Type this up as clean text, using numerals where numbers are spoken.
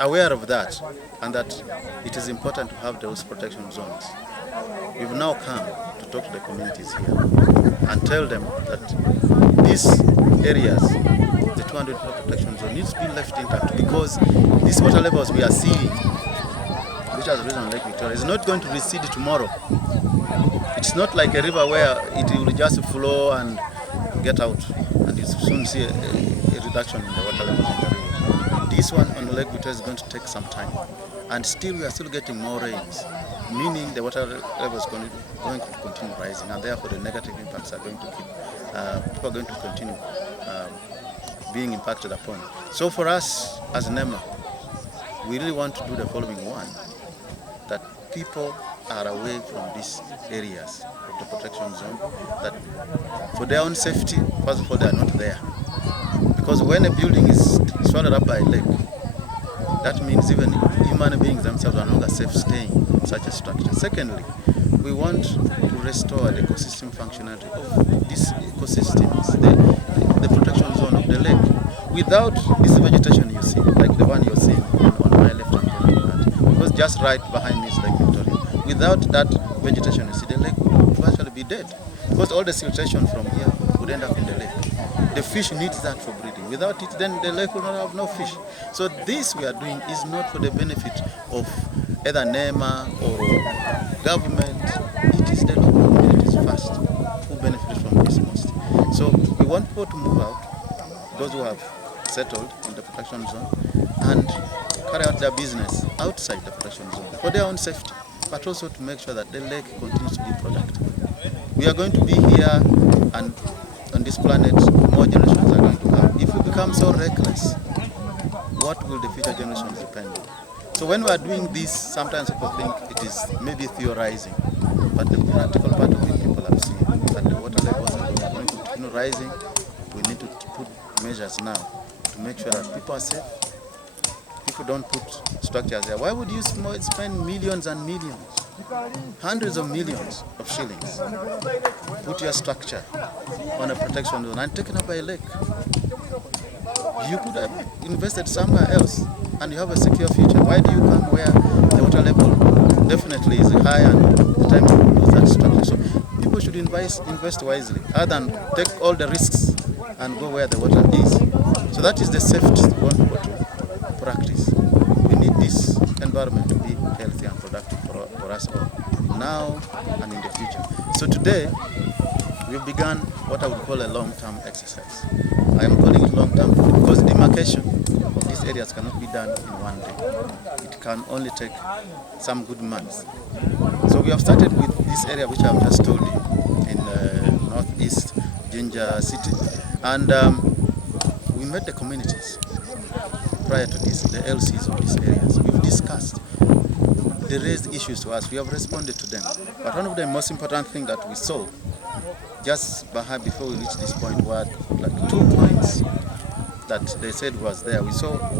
aware of that, and that it is important to have those protection zones. We've now come to talk to the communities here and tell them that these areas, the 200 protection zone, needs to be left intact, because these water levels we are seeing, which has risen on Lake Victoria, is not going to recede tomorrow. It's not like a river where it will just flow and get out, and you soon see a reduction in the water levels in the river. This one on the Lake Victoria is going to take some time, and still we are still getting more rains, meaning the water levels going to continue rising, and therefore the negative impacts are going to keep, people are going to continue being impacted upon. So for us as NEMA, we really want to do the following one, that people are away from these areas of the protection zone, that for their own safety, first of all, they are not there. Because when a building is swallowed up by a lake, that means even human beings themselves are no longer safe staying in such a structure. Secondly, we want to restore the ecosystem functionality of these ecosystems, the protection zone of the lake, without this vegetation you see, like the one you're seeing on my left hand, because just right behind me is Lake Victoria. Without that vegetation, you see, the lake would actually be dead, because all the siltation from here would end up in the lake. The fish needs that for breeding. Without it, then the lake will not have no fish. So this we are doing is not for the benefit of either NEMA or government. It is the local communities first who benefit from this most. So we want people to move out, those who have settled in the protection zone, and carry out their business outside the protection zone for their own safety, but also to make sure that the lake continues to be productive. We are going to be here, and on this planet, more generations are going to come. If we become so reckless, what will the future generations depend on? So when we are doing this, sometimes people think it is maybe theorizing, but the practical part of it, people have seen that the water levels are going to continue rising. We need to put measures now to make sure that people are safe. People don't put structures there. Why would you spend millions and millions, hundreds of millions of shillings, put your structure on a protection zone and taken up by a lake? You could have invested somewhere else and you have a secure future. Why do you come where the water level definitely is high and the time to lose that structure? So people should invest wisely, other than take all the risks and go where the water is. So that is the safety we want people to practice. We need this environment to be healthy and productive for us all, now and in the future. So today, we've begun what I would call a long-term exercise. I am calling it long-term because demarcation of these areas cannot be done in one day. It can only take some good months. So we have started with this area which I have just told you in northeast Jinja City, and we met the communities prior to this, the LCs of these areas. We've discussed. They raised issues to us. We have responded to them. But one of the most important things that we saw just before we reached this point were like 2 points that they said was there. We saw one.